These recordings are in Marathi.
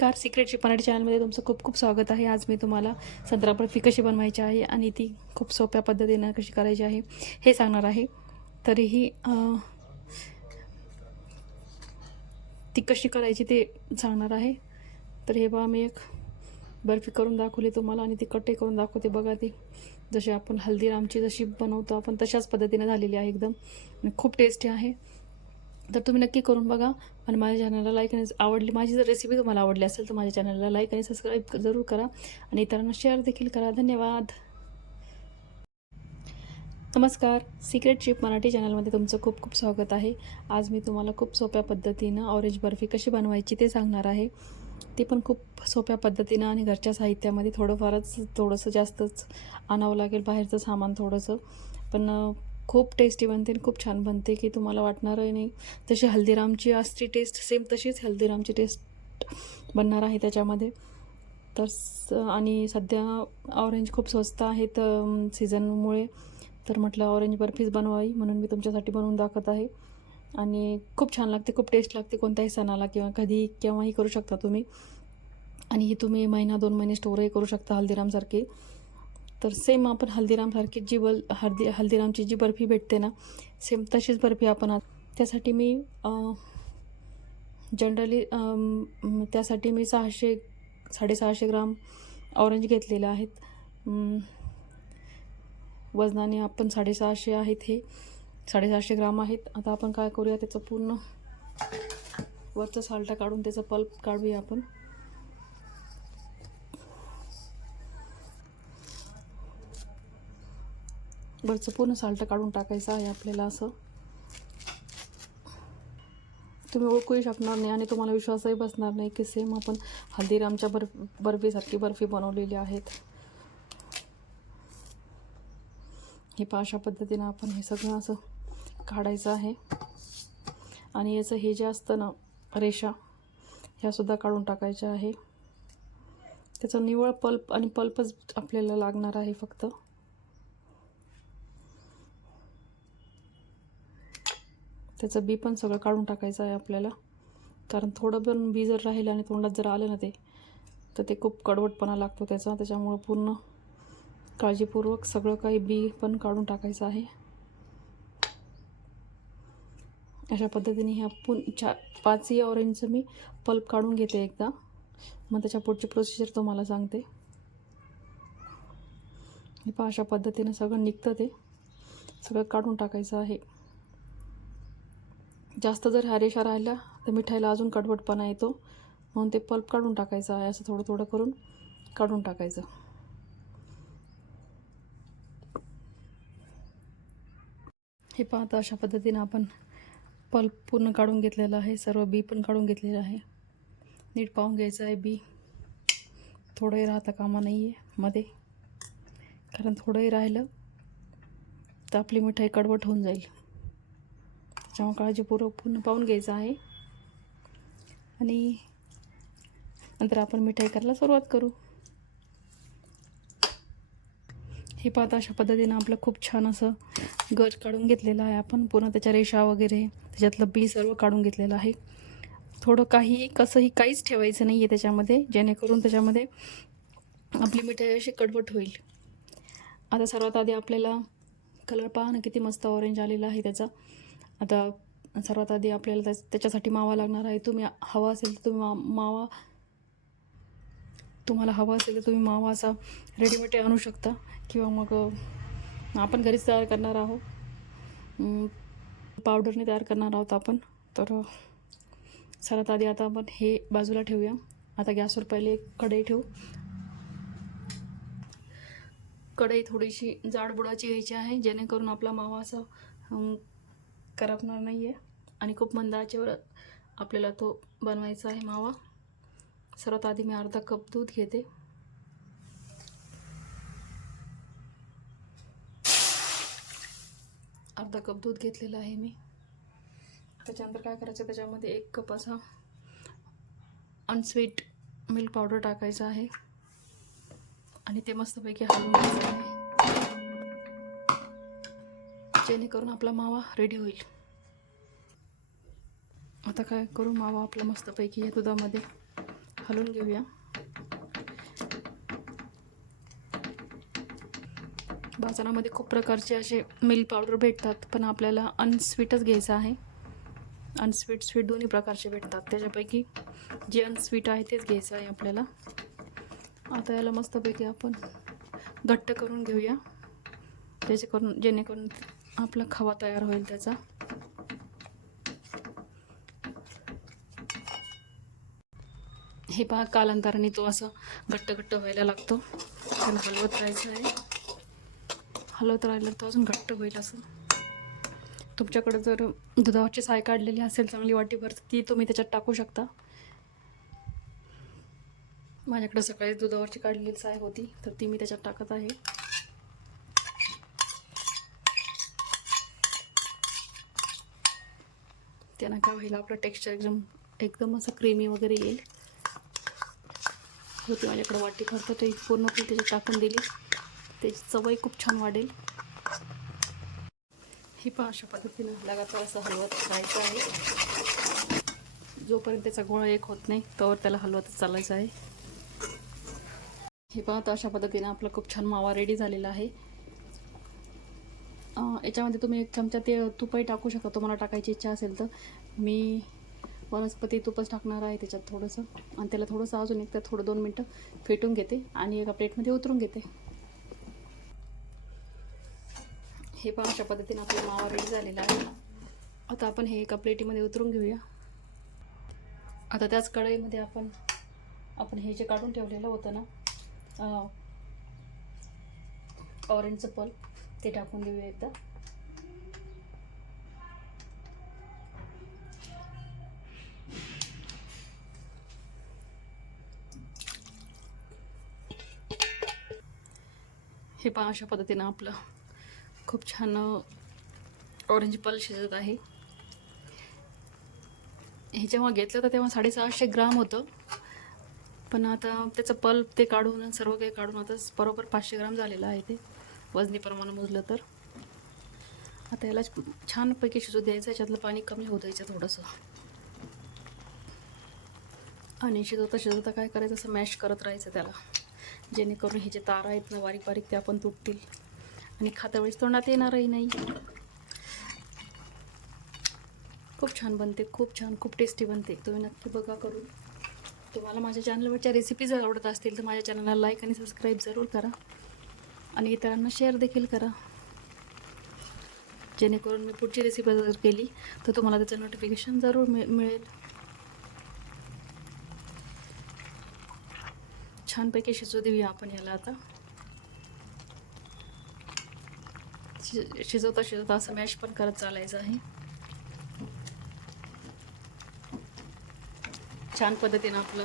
नमस्कार. सिक्रेट शिप मराठी चॅनलमध्ये तुमचं खूप खूप स्वागत आहे. आज मी तुम्हाला संत्रा बर्फी कशी बनवायची आहे आणि ती खूप सोप्या पद्धतीनं कशी करायची आहे हे सांगणार आहे. तरीही ती कशी करायची ते सांगणार आहे. तर हे बघा मी एक बर्फी करून दाखवली तुम्हाला आणि ती कट्टे करून दाखवते. बघा ती. जशी आपण हल्दीरामची जशी बनवतो आपण तशाच पद्धतीने झालेली आहे एकदम. खूप टेस्टी आहे. तर तुम्ही नक्की करून बघा. आणि माझ्या चॅनलला लाईक आणि आवडली माझी जर रेसिपी तुम्हाला आवडली असेल तर माझ्या चॅनलला लाईक आणि सबस्क्राईब जरूर करा. आणि इतरांना शेअर देखील करा. धन्यवाद. नमस्कार. सिक्रेट शिप मराठी चॅनलमध्ये तुमचं खूप खूप स्वागत आहे. आज मी तुम्हाला खूप सोप्या पद्धतीनं ऑरेंज बर्फी कशी बनवायची ते सांगणार आहे. ती पण खूप सोप्या पद्धतीनं आणि घरच्या साहित्यामध्ये थोडंफारच थोडंसं जास्तच आणावं लागेल बाहेरचं सामान थोडंसं. पण खूप टेस्टी बनते आणि खूप छान बनते की तुम्हाला वाटणारही नाही. जशी हल्दीरामची असती टेस्ट सेम तशीच हल्दीरामची टेस्ट बनणार आहे त्याच्यामध्ये. तर स- आणि सध्या ऑरेंज खूप स्वस्त आहेत सीझनमुळे तर म्हटलं ऑरेंज बर्फीच बनवावी म्हणून मी तुमच्यासाठी बनवून दाखवत आहे. आणि खूप छान लागते खूप टेस्ट लागते कोणत्याही सणाला किंवा कधी केव्हाही करू शकता तुम्ही. आणि ही तुम्ही महिना दोन महिने स्टोरही करू शकता हल्दीरामसारखी. तर सेम आपण हल्दीरामसारखी जी बल हल्दी हल्दीरामची जी बर्फी भेटते ना सेम तशीच बर्फी आपण त्यासाठी मी जनरली त्यासाठी मी सहाशे साडेसहाशे ग्राम ऑरेंज घेतलेले आहेत. वजनाने आपण साडेसहाशे आहेत हे. साडेसहाशे ग्राम आहेत. आता आपण काय करूया त्याचं पूर्ण वरचं साल्टा काढून त्याचं पल्प काढूया आपण. वरचं पूर्ण साल्ट काढून टाकायचं आहे आपल्याला असं. तुम्ही ओळखूही शकणार नाही आणि तुम्हाला विश्वासही बसणार नाही की सेम आपण हल्दीरामच्या बर्फ बर्फीसारखी बर्फी बनवलेली आहेत. हे पहा अशा पद्धतीनं आपण हे सगळं असं काढायचं आहे. आणि याचं हे जे असतं ना रेषा ह्यासुद्धा काढून टाकायच्या आहे. त्याचं निवळ पल्प आणि पल्पच आपल्याला लागणार आहे फक्त. त्याचं बी पण सगळं काढून टाकायचं आहे आपल्याला. कारण थोडं पण बी जर राहिलं आणि तोंडात जर आलं ना ते तर ते खूप कडवटपणा लागतो त्याचा. त्याच्यामुळं पूर्ण काळजीपूर्वक सगळं काही बी पण काढून टाकायचं आहे. अशा पद्धतीने ह्या पुन चार पाचही ऑरेंजचं मी पल्प काढून घेते एकदा. मग त्याच्या पुढची प्रोसिजर तुम्हाला सांगते. हे पहा अशा पद्धतीने सगळं निघतं ते. सगळं काढून टाकायचं आहे. जास्त जर ह्या रेषा राहिल्या तर मिठाईला अजून कडवटपणा येतो. म्हणून ते पल्प काढून टाकायचं आहे असं थोडं थोडं करून काढून टाकायचं. हे पाहता अशा पद्धतीनं आपण पल्प पूर्ण काढून घेतलेलं आहे सर्व बी पण काढून घेतलेलं आहे. नीट पाहून घ्यायचं आहे बी थोडंही राहता कामा नाही आहे मध्ये. कारण थोडंही राहिलं तर आपली मिठाई कडवट होऊन जाईल. त्याच्यामुळे काळजीपूर्वक पूर्ण पाहून घ्यायचं आहे. आणि नंतर आपण मिठाई करायला सुरुवात करू. हे पाहता अशा पद्धतीनं आपलं खूप छान असं गज काढून घेतलेलं आहे आपण. पूर्ण त्याच्या रेषा वगैरे त्याच्यातलं बी सर्व काढून घेतलेलं आहे. थोडं काही कसंही काहीच ठेवायचं नाही आहे त्याच्यामध्ये जेणेकरून त्याच्यामध्ये आपली मिठाई अशी कडवट होईल. आता सर्वात आधी आपल्याला कलर पहा ना किती मस्त ऑरेंज आलेला आहे त्याचा. आता सर्वात आधी आपल्याला त्या त्याच्यासाठी मावा लागणार आहे. तुम्ही हवा असेल तर तुम्ही मा मावा तुम्हाला हवा असेल तर तुम्ही मावा असा रेडीमेड आणू शकता. किंवा मग आपण घरीच तयार करणार आहोत. पावडरने तयार करणार आहोत आपण. तर सर्वात आधी आता आपण हे बाजूला ठेवूया. आता गॅसवर पहिले एक कढई ठेवू. कढई थोडीशी जाड बुडाची घ्यायची आहे जेणेकरून आपला मावा असा करपणार नाही आहे आणि खूप मंद आपल्याला तो बनवायचा आहे मावा. सर्वात आधी मी अर्धा कप दूध घेते. अर्धा कप दूध घेतलेलं आहे मी. त्याच्यानंतर काय करायचं? त्याच्यामध्ये एक कप असा अनस्वीट मिल्क पावडर टाकायचा आहे. आणि ते मस्तपैकी हलवून घ्यायचं आहे. जेणेकरून आपला मावा रेडी होईल. आता काय करू? मावा आपला मस्तपैकी या दुधामध्ये हलवून घेऊया. बाजारामध्ये खूप प्रकारचे असे मिल्क पावडर भेटतात पण आपल्याला अनस्वीटच घ्यायचं आहे. अनस्वीट स्वीट दोन्ही प्रकारचे भेटतात. त्याच्यापैकी जे अनस्वीट आहे तेच घ्यायचं आहे आपल्याला. आता याला मस्तपैकी आपण घट्ट करून घेऊया. त्याचे करून जेणेकरून आपला खवा तयार होईल त्याचा. हे पहा कालांतराने तो असं घट्ट घट्ट व्हायला लागतो. त्याला हलवत राहायचं आहे. हलवत राहिलं तो अजून घट्ट होईल असं. तुमच्याकडं जर दुधावरची साय काढलेली असेल चांगली वाटीभर तर ती तुम्ही त्याच्यात टाकू शकता. माझ्याकडं सकाळी दुधावरची काढलेली साय होती तर ती मी त्याच्यात टाकत आहे. त्यानं काय होईल आपलं टेक्स्चर एकदम एकदम असं क्रीमी वगैरे येईल. होती माझ्याकडे वाटी भरतं ते पूर्णपणे त्याच्यात टाकून दिली. त्याची चवही खूप छान वाढेल. ही पण अशा पद्धतीनं लगातार असं हलवत राहायचं आहे. जोपर्यंत त्याचा गोळा एक होत नाही तोवर त्याला हलवतच चालायचं आहे. हे पाहता अशा पद्धतीनं आपला खूप छान मावा रेडी झालेला आहे. याच्यामध्ये तुम्ही एक चमचा ते तुपही टाकू शकता तुम्हाला टाकायची इच्छा असेल तर. मी वनस्पती तुपच टाकणार आहे त्याच्यात थोडंसं. आणि त्याला थोडंसं अजून एक तर थोडं दोन मिनटं फेटून घेते आणि एका प्लेटमध्ये उतरून घेते. हे पण अशा पद्धतीने आपला मावा रेडी झालेला आहे. आता आपण हे एका प्लेटीमध्ये उतरून घेऊया. आता त्याच कढईमध्ये आपण आपण हे जे काढून ठेवलेलं होतं ना ऑरेंजचं पल ते टाकून देऊया एकदा. हे पहा अशा पद्धतीनं आपलं खूप छान ऑरेंज पल शिजत आहे. हे जेव्हा घेतलं तर तेव्हा साडेसहाशे ग्राम होतं. पण आता त्याचं पल्प ते काढून सर्व काही काढून आता बरोबर पाचशे ग्राम झालेलं आहे ते. वजनीप्रमाणे मोजलं तर. आता याला छानपैकी शिजू द्यायचं याच्यातलं पाणी कमी होऊ द्यायचं थोडंसं. आणि शिजवता शिजवता काय करायचं असं मॅश करत राहायचं त्याला. जेणेकरून हे जे तारा आहेत ना बारीक बारीक ते आपण तुटतील. आणि खाता वेळेस तोंडात येणारही नाही. खूप छान बनते खूप छान खूप टेस्टी बनते. तुम्ही नक्की बघा करून. तुम्हाला माझ्या चॅनलवरच्या रेसिपी जर आवडत असतील तर माझ्या चॅनलला लाईक आणि सबस्क्राईब जरूर करा. आणि इतरांना शेअर देखील करा. जेणेकरून मी पुढची रेसिपी जर केली तर तुम्हाला त्याचं नोटिफिकेशन जरूर मिळ मिळेल. छानपैकी शिजू देऊया आपण याला आता. शि- शिजवता शिजवता असं मॅश पण करत चालायचं आहे. छान पद्धतीनं आपलं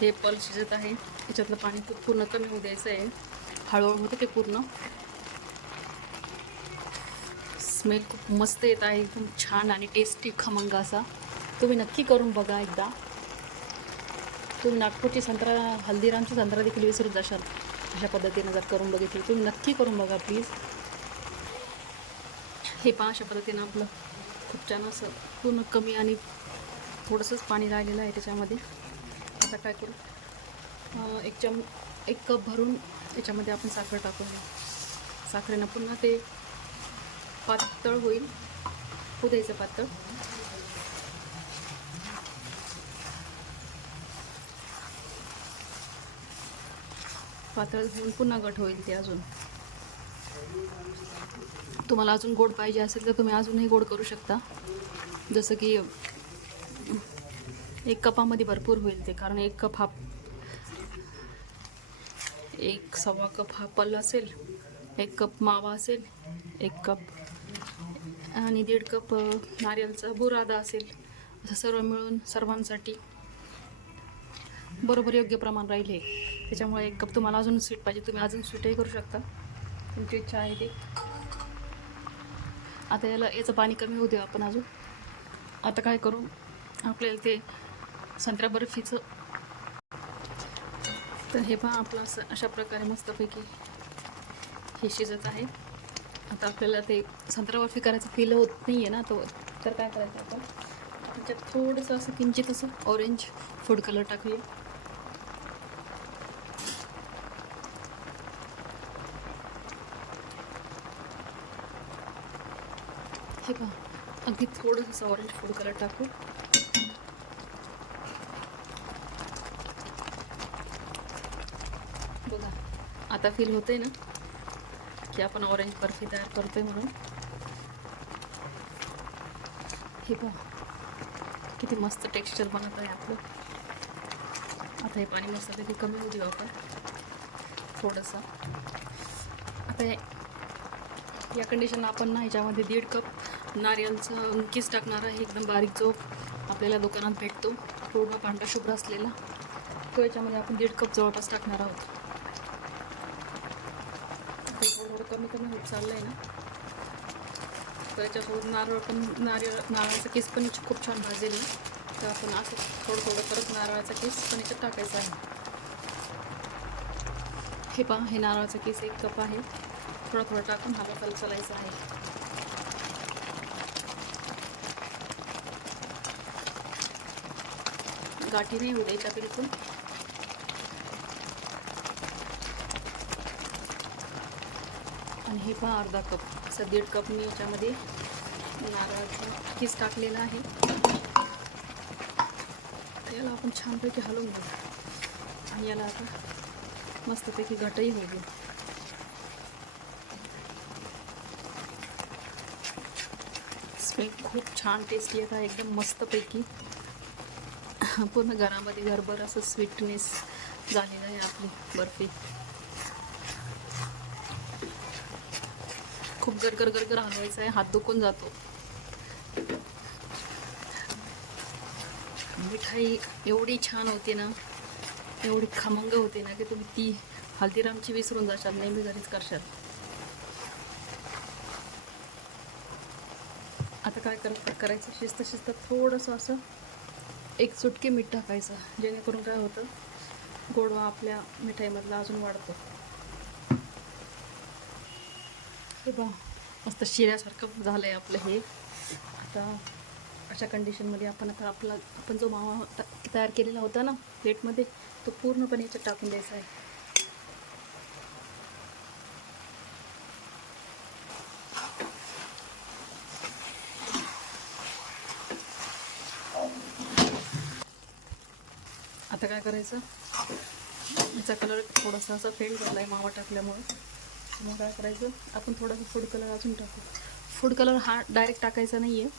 हे पल शिजत आहे. त्याच्यातलं पाणी खूप पूर्ण कमी होऊ द्यायचं आहे. हळूहळू होतं ते पूर्ण. स्मेल खूप मस्त येत आहे. एकदम छान आणि टेस्टी खमंग असा. तुम्ही नक्की करून बघा एकदा. तुम्ही नागपूरची संत्रा हल्दीरामची संत्रा देखील विसरत जाशाल. अशा पद्धतीनं जर करून बघितली तुम्ही नक्की करून बघा प्लीज हे पहा अशा पद्धतीनं आपलं खूप छान असं पूर्ण कमी आणि थोडंसंच पाणी राहिलेलं आहे त्याच्यामध्ये. आता काय करू? एक चम एक कप भरून त्याच्यामध्ये आपण साखर टाकूया साखरेनं पुन्हा ते पातळ होईल. होऊ पातळ. पातळ होऊन पुन्हा गट होईल ते अजून. तुम्हाला अजून गोड पाहिजे असेल तर तुम्ही अजूनही गोड करू शकता. जसं की एक कपामध्ये भरपूर होईल ते कारण एक कप हा एक सव्वा कप हा पल असेल एक कप मावा असेल एक कप आणि दीड कप नारियलचा बुरादा असेल. असं सर्व मिळून सर्वांसाठी बरोबर योग्य प्रमाण राहिले. त्याच्यामुळे एक कप तुम्हाला अजून स्वीट पाहिजे. तुम्ही अजून स्वीटही करू शकता. तुमची इच्छा आहे ती. आता याला याचं पाणी कमी होऊ देऊ आपण अजून. आता काय करू? आपल्याला ते संत्र्या बर्फीचं. तर हे पहा आपलं असं अशा प्रकारे मस्तपैकी हे शिजत आहे. आता आपल्याला ते संत्रा बर्फी करायचं फील होत नाही आहे ना तो. तर काय करायचं आपण? त्याच्यात थोडंसं असं किंचित असं ऑरेंज फूड कलर टाकूया हे पहा अगदी थोडंसं ऑरेंज फूड कलर टाकू. बघा आता फील होतंय ना? की आपण ऑरेंज बर्फी तयार करतोय म्हणून. हे पहा किती मस्त टेक्स्चर बनत आहे आपलं. आता हे पाणी मस्त मस्तपैकी कमी होऊ देऊ आपण. थोडंसं. आता या कंडिशनला आपण ना ह्याच्यामध्ये दीड कप नारियलचं किस टाकणार आहे. एकदम बारीक जो आपल्याला दुकानात भेटतो. पूर्ण पांढरा शुभ्र असलेला. तो याच्यामध्ये आपण दीड कप जवळपास टाकणार आहोत. ते थोडं कमी कमी होत चाललं आहे ना. तर याच्यासोबत नारळ पण नारळ नारळाचा केस पण खूप छान भाजेल तर आपण असं थोडं थोडं परत नारळाचा केस पण याच्यात टाकायचा आहे. हे पहा हे नारळाचा केस एक कप आहे. थोडं थोडं टाकून हा मसाला चालायचा आहे. गाठी नहीं होऊ द्यायच्या बिलकुल। आणि हे पहा अर्धा कप, असं दीड कप मी याच्यामध्ये नारळाचा किस टाकलेला आहे. याला आपण छानपैकी हलवून घेऊ छान टेस्टी आहे, एकदम मस्तपैकी. पूर्ण घरामध्ये घरभर असं स्वीटनेस झालेलं आहे आपली बर्फी. खूप गरगर गरगर हलवायचं आहे हात दुखून जातो. मिठाई एवढी छान होती ना एवढी खमंग होती ना की तुम्ही ती हल्दीरामची विसरून जाशाल नेहमी घरीच करशाल. आता काय कर करायचं? शिस्त शिस्त थोडंसं असं एक चुटकी मीठ टाकायचं जेणेकरून काय होतं गोडवा आपल्या मिठाईमधला अजून वाढतो. हे बा मस्त शिऱ्यासारखं झालं आहे आपलं हे. आता अशा कंडिशनमध्ये आपण आता आपला आपण जो मावा तयार केलेला होता ना प्लेटमध्ये तो पूर्णपणे याच्यात टाकून द्यायचा आहे. काय करायचं? याचा कलर थोडासा असा फेड झाला आहे मावा टाकल्यामुळे. मग काय करायचं? आपण थोडासा फूड कलर अजून टाकू. फूड कलर हा डायरेक्ट टाकायचा नाही आहे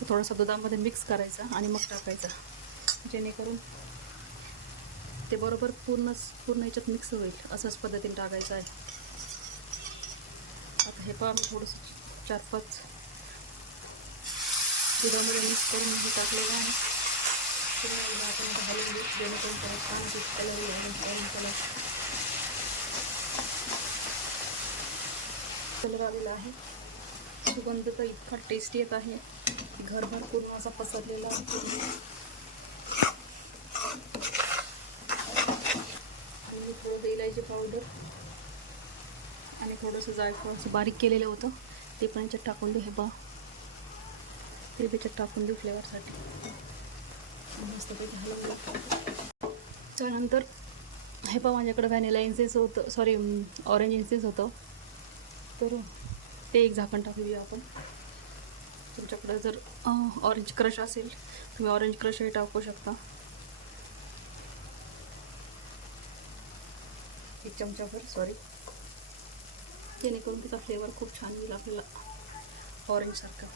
तो थोडासा दुधामध्ये मिक्स करायचा आणि मग टाकायचा. जेणेकरून ते बरोबर पूर्ण पूर्ण याच्यात मिक्स होईल. असंच पद्धतीने टाकायचं आहे. आता हे पहा मी थोडंसं चार पाच दुधामध्ये मिक्स करून हे टाकलेलं आहे. एकदा आपण देऊ जेणेकरून त्याला छान कलर येईल कलर कलर आलेला आहे सुगंध तर इतका टेस्टी येत आहे. घरभर पूर्ण असा पसरलेला आहे. आणि थोडं इलायची पावडर आणि थोडंसं जायफळ असं बारीक केलेलं होतं. ते पण याच्यात टाकून देऊ हे बा ते त्याच्यात टाकून देऊ फ्लेवरसाठी मस्तपैकी हलवून त्यानंतर हे पहा माझ्याकडं व्हॅनिला इन्सेन्स होतं. सॉरी ऑरेंज इन्सेन्स होतं. तर ते एक झाकण टाकू देऊया आपण. तुमच्याकडं जर ऑरेंज क्रश असेल तुम्ही ऑरेंज क्रशही टाकू शकता. एक चमचाभर सॉरी जेणेकरून त्याचा फ्लेवर खूप छान येईल आपल्याला ऑरेंजसारखा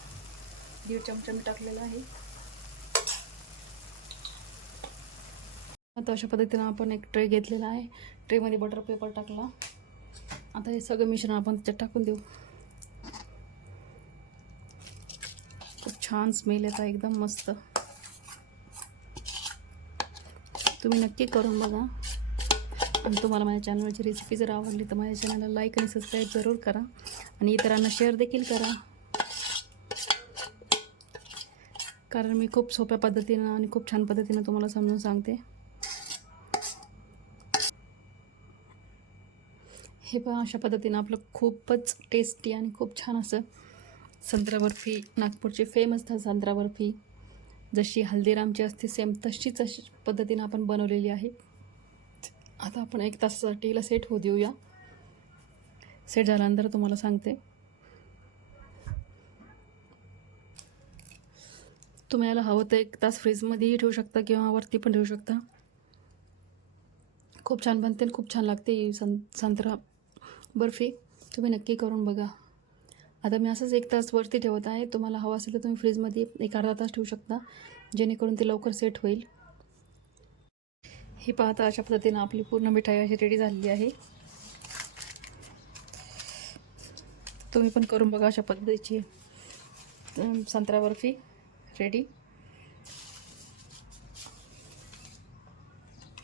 दीड चमचा मी टाकलेला आहे. आता अशा पद्धतीनं आपण एक ट्रे घेतलेला आहे. ट्रेमध्ये बटर पेपर टाकला. आता हे सगळं मिश्रण आपण त्याच्यात टाकून देऊ. खूप छान स्मेल येत एकदम मस्त. तुम्ही नक्की करून बघा. आणि तुम्हाला माझ्या चॅनलची रेसिपी जर आवडली तर माझ्या चॅनलला लाईक आणि सबस्क्राईब जरूर करा. आणि इतरांना शेअर देखील करा. कारण मी खूप सोप्या पद्धतीनं आणि खूप छान पद्धतीनं तुम्हाला समजून सांगते. हे पण अशा पद्धतीनं आपलं खूपच टेस्टी आणि खूप छान असं संत्रा बर्फी नागपूरची फेमस संत्रा बर्फी जशी हल्दीरामची असते सेम तशीच अशी पद्धतीनं आपण बनवलेली आहे. आता आपण एक तासासाठी हिला सेट होऊ देऊया. सेट झाल्यानंतर तुम्हाला सांगते. तुम्ही याला हवं तर एक तास फ्रीजमध्येही ठेवू शकता किंवा वरती पण ठेवू शकता. खूप छान बनते खूप छान लागते सं संत्रा. बर्फी तुम्ही नक्की करून बघा. आता मी असंच एक तास वरती ठेवत आहे. तुम्हाला हवं असेल तर तुम्ही फ्रीजमध्ये एक अर्धा तास ठेवू शकता जेणेकरून ते लवकर सेट होईल. ही पाहता अशा पद्धतीनं आपली पूर्ण मिठाई अशी रेडी झालेली आहे. तुम्ही पण करून बघा अशा पद्धतीची संत्रा बर्फी रेडी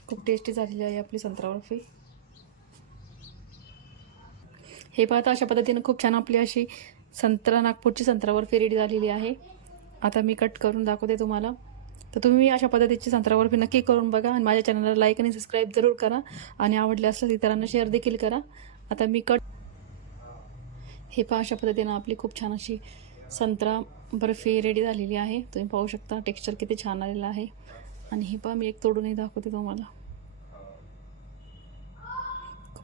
खूप टेस्टी झालेली आहे आपली संत्रा बर्फी. हे पाहता अशा पद्धतीनं खूप छान आपली अशी संत्रा नागपूरची संत्रा बर्फी रेडी झालेली आहे. आता मी कट करून दाखवते तुम्हाला. तर तुम्ही अशा पद्धतीची संत्रा नक्की करून बघा आणि माझ्या चॅनलला लाईक आणि सबस्क्राईब जरूर करा आणि आवडले असल्यास इतरांना शेअर देखील करा. आता मी कट हे पहा अशा पद्धतीनं आपली खूप छान अशी संत्रा बर्फी रेडी झालेली आहे. तुम्ही पाहू शकता टेक्स्चर किती छान आलेलं आहे. आणि हे पहा मी एक तोडूनही दाखवते तुम्हाला.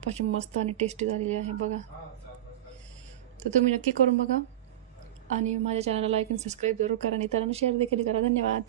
अशी मस्त आणि टेस्टी झालेली आहे बघा. तर तुम्ही नक्की करून बघा. आणि माझ्या चॅनलला लाईक आणि सबस्क्राईब जरूर करा आणि इतरांना शेअर देखील करा. धन्यवाद.